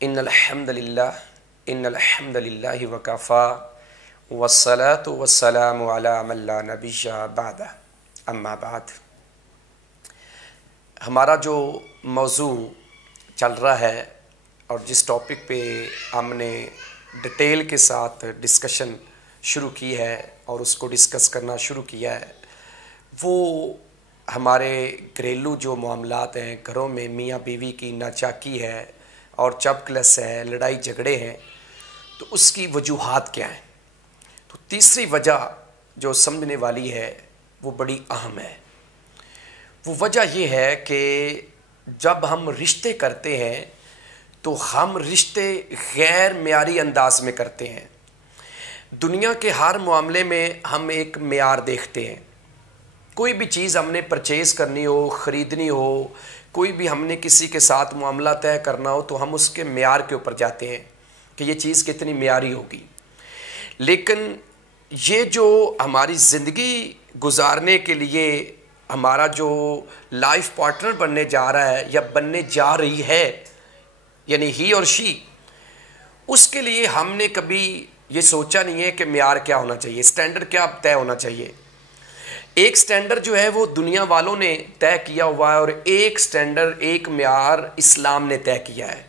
इन्नल हम्दुलिल्लाहि वकफ़ा वस्सलातु वस्सलामु अला मन ला नबिय्य बअद अम्मा बाद। हमारा जो मौजू चल रहा है और जिस टॉपिक पे हमने डिटेल के साथ डिस्कशन शुरू की है और उसको डिस्कस करना शुरू किया है, वो हमारे घरेलू जो मामलात हैं, घरों में मियाँ बीवी की नाचाकी है और चपकलस है, लड़ाई झगड़े हैं, तो उसकी वजूहात क्या हैं। तो तीसरी वजह जो समझने वाली है वो बड़ी अहम है। वो वजह ये है कि जब हम रिश्ते करते हैं तो हम रिश्ते गैर मेयारी अंदाज में करते हैं। दुनिया के हर मामले में हम एक मेयार देखते हैं। कोई भी चीज़ हमने परचेज़ करनी हो, ख़रीदनी हो, कोई भी हमने किसी के साथ मामला तय करना हो, तो हम उसके मेयार के ऊपर जाते हैं कि ये चीज़ कितनी मेयारी होगी। लेकिन ये जो हमारी ज़िंदगी गुजारने के लिए हमारा जो लाइफ पार्टनर बनने जा रहा है या बनने जा रही है, यानी ही और शी, उसके लिए हमने कभी ये सोचा नहीं है कि मेयार क्या होना चाहिए, स्टैंडर्ड क्या तय होना चाहिए। एक स्टैंडर्ड जो है वो दुनिया वालों ने तय किया हुआ है और एक स्टैंडर्ड, एक मेयार इस्लाम ने तय किया है।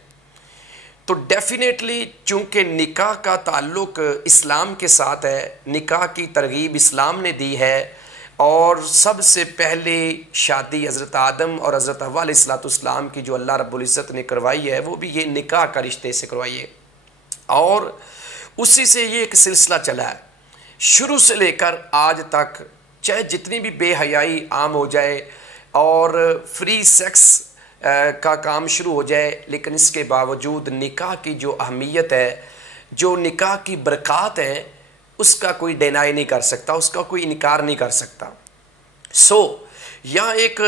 तो डेफिनेटली चूँकि निकाह का ताल्लुक़ इस्लाम के साथ है, निकाह की तरगीब इस्लाम ने दी है और सबसे पहले शादी हज़रत आदम और हज़रत हव्वा अलैहिस्सलाम की जो अल्लाह रब्बुल इज़्ज़त ने करवाई है, वो भी ये निकाह का रिश्ते से करवाई है और उसी से ये एक सिलसिला चला है शुरू से लेकर आज तक। चाहे जितनी भी बेहयाई आम हो जाए और फ्री सेक्स का काम शुरू हो जाए, लेकिन इसके बावजूद निकाह की जो अहमियत है, जो निकाह की बरक़ात है, उसका कोई डिनाई नहीं कर सकता, उसका कोई इनकार नहीं कर सकता। यहाँ एक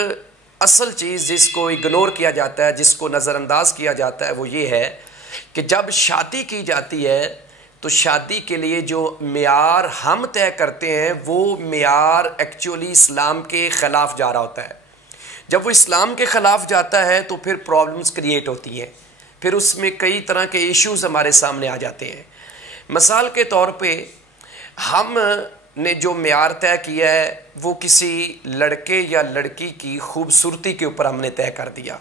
असल चीज़ जिसको इग्नोर किया जाता है, जिसको नज़रअंदाज किया जाता है, वो ये है कि जब शादी की जाती है तो शादी के लिए जो मेयार हम तय करते हैं वो मेयार एक्चुअली इस्लाम के ख़िलाफ़ जा रहा होता है। जब वो इस्लाम के ख़िलाफ़ जाता है तो फिर प्रॉब्लम्स क्रिएट होती हैं, फिर उसमें कई तरह के इश्यूज़ हमारे सामने आ जाते हैं। मिसाल के तौर पे हमने जो मेयार तय किया है वो किसी लड़के या लड़की की खूबसूरती के ऊपर हमने तय कर दिया।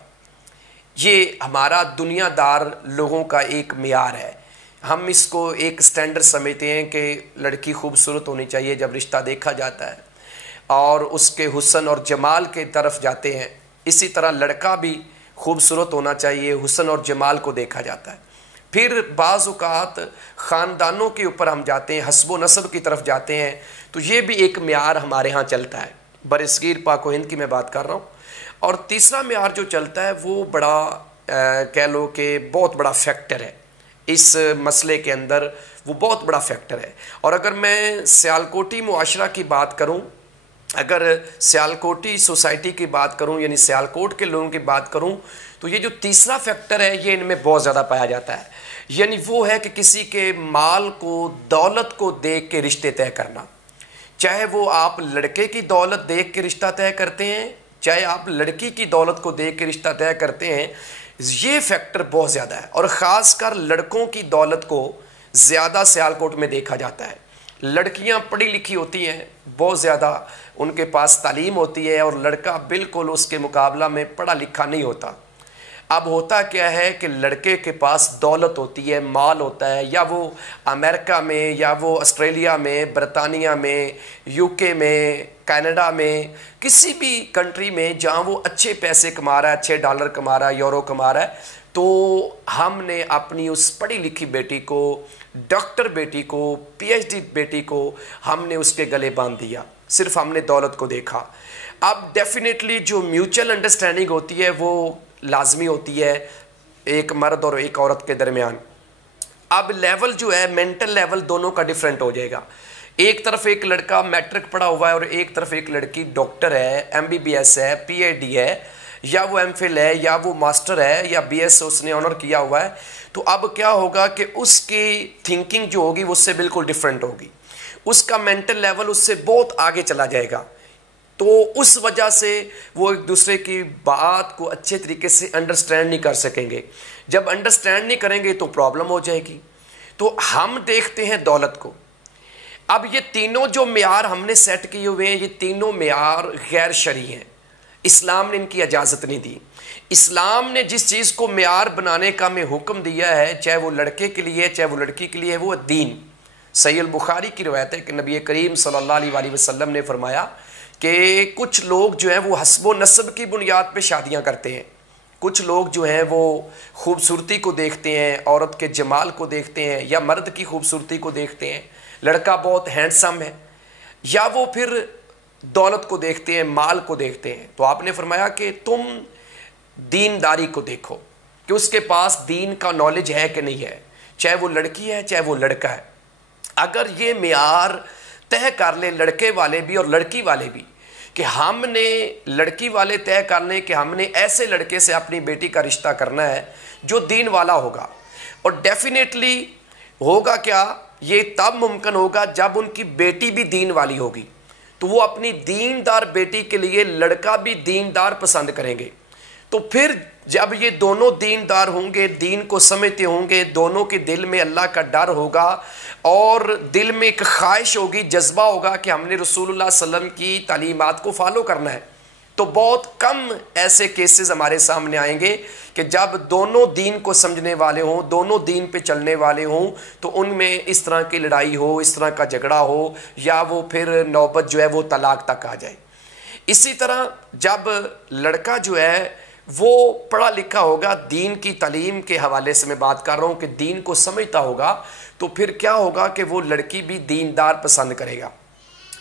ये हमारा दुनियादार लोगों का एक मेयार है। हम इसको एक स्टैंडर्ड समझते हैं कि लड़की खूबसूरत होनी चाहिए जब रिश्ता देखा जाता है और उसके हुस्न और जमाल के तरफ जाते हैं। इसी तरह लड़का भी खूबसूरत होना चाहिए, हुस्न और जमाल को देखा जाता है। फिर बाज़ औक़ात ख़ानदानों के ऊपर हम जाते हैं, हस्ब व नस्ब की तरफ जाते हैं, तो ये भी एक मेयार हमारे यहाँ चलता है। बरसगीर पाक व हिंद की मैं बात कर रहा हूँ। और तीसरा मेयार जो चलता है वो बड़ा कह लो कि बहुत बड़ा फैक्टर है इस मसले के अंदर, वो बहुत बड़ा फैक्टर है। और अगर मैं सियालकोटी मुआशरा की बात करूं, अगर सियालकोटी सोसाइटी की बात करूं, यानी सियालकोट के लोगों की बात करूं, तो ये जो तीसरा फैक्टर है ये इनमें बहुत ज़्यादा पाया जाता है। यानी वो है कि किसी के माल को, दौलत को देख के रिश्ते तय करना। चाहे वो आप लड़के की दौलत देख के रिश्ता तय करते हैं, चाहे आप लड़की की दौलत को देख के रिश्ता तय करते हैं, ये फैक्टर बहुत ज़्यादा है। और ख़ासकर लड़कों की दौलत को ज़्यादा सियालकोट में देखा जाता है। लड़कियां पढ़ी लिखी होती हैं, बहुत ज़्यादा उनके पास तालीम होती है और लड़का बिल्कुल उसके मुकाबला में पढ़ा लिखा नहीं होता। अब होता क्या है कि लड़के के पास दौलत होती है, माल होता है, या वो अमेरिका में, या वो ऑस्ट्रेलिया में, बरतानिया में, यूके में, कनाडा में, किसी भी कंट्री में जहाँ वो अच्छे पैसे कमा रहा है, अच्छे डॉलर कमा रहा है, यूरो कमा रहा है, तो हमने अपनी उस पढ़ी लिखी बेटी को, डॉक्टर बेटी को, पीएचडी बेटी को हमने उसके गले बांध दिया, सिर्फ हमने दौलत को देखा। अब डेफिनेटली जो म्यूचुअल अंडरस्टैंडिंग होती है वो लाजमी होती है एक मर्द और एक औरत के दरमियान। अब लेवल जो है, मेंटल लेवल दोनों का डिफरेंट हो जाएगा। एक तरफ एक लड़का मैट्रिक पढ़ा हुआ है और एक तरफ एक लड़की डॉक्टर है, एमबीबीएस है, पीएचडी है, या वो एमफिल है, या वो मास्टर है, या बीएस उसने ऑनर किया हुआ है। तो अब क्या होगा कि उसकी थिंकिंग जो होगी वो उससे बिल्कुल डिफरेंट होगी, उसका मेंटल लेवल उससे बहुत आगे चला जाएगा। तो उस वजह से वो एक दूसरे की बात को अच्छे तरीके से अंडरस्टैंड नहीं कर सकेंगे। जब अंडरस्टैंड नहीं करेंगे तो प्रॉब्लम हो जाएगी। तो हम देखते हैं दौलत को। अब ये तीनों जो मेयार हमने सेट किए हुए हैं, ये तीनों मेयार गैर शरई हैं। इस्लाम ने इनकी इजाज़त नहीं दी। इस्लाम ने जिस चीज़ को मेयार बनाने का हमें हुक्म दिया है, चाहे वो लड़के के लिए चाहे वो लड़की के लिए, वो दीन। सहीह बुखारी की रवायत है कि नबी करीम सल्लल्लाहु अलैहि वसल्लम ने फरमाया कि कुछ लोग जो हैं वो हस्बो नस्ब की बुनियाद पे शादियां करते हैं। कुछ लोग जो हैं वो खूबसूरती को देखते हैं, औरत के जमाल को देखते हैं, या मर्द की खूबसूरती को देखते हैं, लड़का बहुत हैंडसम है, या वो फिर दौलत को देखते हैं, माल को देखते हैं। तो आपने फरमाया कि तुम दीनदारी को देखो कि उसके पास दीन का नॉलेज है कि नहीं है, चाहे वो लड़की है चाहे वो लड़का है। अगर ये मेयार तय कर ले लड़के वाले भी और लड़की वाले भी कि हमने लड़की वाले तय कर लें कि हमने ऐसे लड़के से अपनी बेटी का रिश्ता करना है जो दीन वाला होगा, और डेफिनेटली होगा क्या, ये तब मुमकिन होगा जब उनकी बेटी भी दीन वाली होगी। तो वो अपनी दीनदार बेटी के लिए लड़का भी दीनदार पसंद करेंगे। तो फिर जब ये दोनों दीनदार होंगे, दीन को समझते होंगे, दोनों के दिल में अल्लाह का डर होगा और दिल में एक ख्वाहिश होगी, जज्बा होगा कि हमने रसूलुल्लाह सल्लल्लाहु अलैहि वसल्लम की तालीमात को फॉलो करना है, तो बहुत कम ऐसे केसेस हमारे सामने आएंगे कि जब दोनों दीन को समझने वाले हों, दोनों दीन पे चलने वाले हों, तो उनमें इस तरह की लड़ाई हो, इस तरह का झगड़ा हो, या वो फिर नौबत जो है वो तलाक तक आ जाए। इसी तरह जब लड़का जो है वो पढ़ा लिखा होगा, दीन की तालीम के हवाले से मैं बात कर रहा हूँ कि दीन को समझता होगा, तो फिर क्या होगा कि वो लड़की भी दीनदार पसंद करेगा।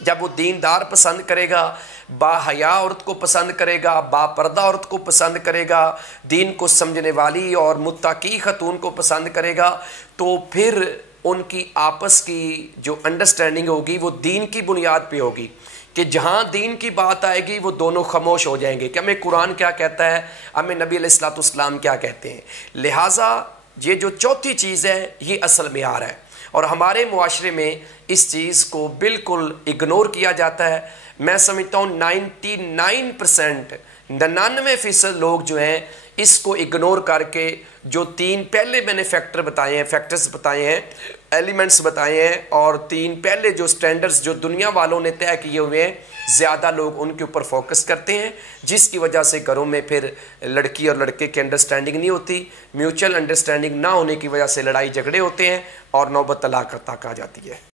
जब वो दीनदार पसंद करेगा, बाहया औरत को पसंद करेगा, बापर्दा औरत को पसंद करेगा, दीन को समझने वाली और मुत्तकी खतून को पसंद करेगा, तो फिर उनकी आपस की जो अंडरस्टैंडिंग होगी वो दीन की बुनियाद पे होगी कि जहाँ दीन की बात आएगी वो दोनों खामोश हो जाएंगे कि हमें कुरान क्या कहता है, हमें नबी अलैहिस्सलाम क्या कहते हैं। लिहाजा ये जो चौथी चीज़ है ये असल मेयार है, और हमारे मुआशरे में इस चीज़ को बिल्कुल इग्नोर किया जाता है। मैं समझता हूँ 99% लोग जो हैं इसको इग्नोर करके जो तीन पहले मैंने फैक्टर्स बताए हैं, एलिमेंट्स बताए हैं, और तीन पहले जो स्टैंडर्ड्स जो दुनिया वालों ने तय किए हुए हैं, ज़्यादा लोग उनके ऊपर फोकस करते हैं, जिसकी वजह से घरों में फिर लड़की और लड़के की अंडरस्टैंडिंग नहीं होती, म्यूचुअल अंडरस्टैंडिंग ना होने की वजह से लड़ाई झगड़े होते हैं और नौबत तलाक तक आ जाती है।